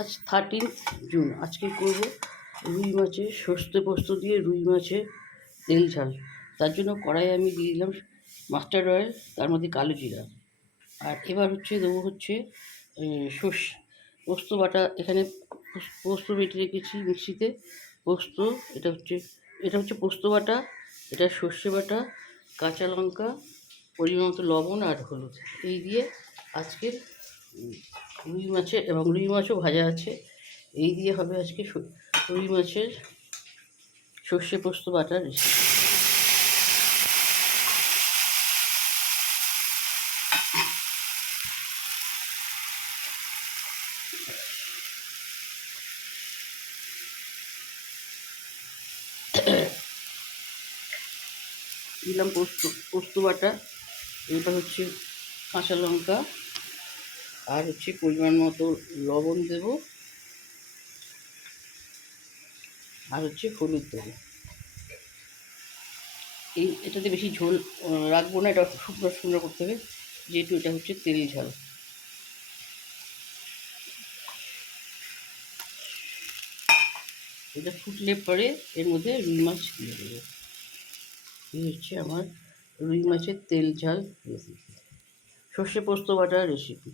আজ 13 জুন। আজকে করব রুই মাছের সর্ষে পোস্ত দিয়ে রুই মাছের তেল ঝাল। তার জন্য কড়াই আমি দিয়ে দিলাম মাস্টার্ড অয়েল, তার মধ্যে কালো জিরা। আর এবার দেবো সর্ষে পোস্ত বাটা। এখানে পোস্ত বেটে রেখেছি মিক্সিতে। পোস্ত এটা হচ্ছে পোস্ত বাটা, এটা সর্ষে বাটা, কাঁচা লঙ্কা, পরিমাণ মতো লবণ আর হলুদ। এই দিয়ে আজকের রুই মাছের, এবং রুই মাছও ভাজা আছে, এই দিয়ে হবে আজকে রুই মাছের সর্ষে পোস্ত বাটার রেসিপি। দিলাম পোস্ত বাটা, এটা কাঁচা লঙ্কা, আর পরিমাণ মতো লবণ দেব, আর হলুদ দেবো। এটাতে বেশি ঝোল রাখবো না, এটা শুকনো শুকনো করতে হবে, যেহেতু এটা তেল ঝাল। এটা ফুটলে পরে এর মধ্যে রুই মাছ দিয়ে দেবো। এই আমার রুই মাছের তেল ঝাল রেসিপি, সর্ষে পোস্ত বাটার রেসিপি।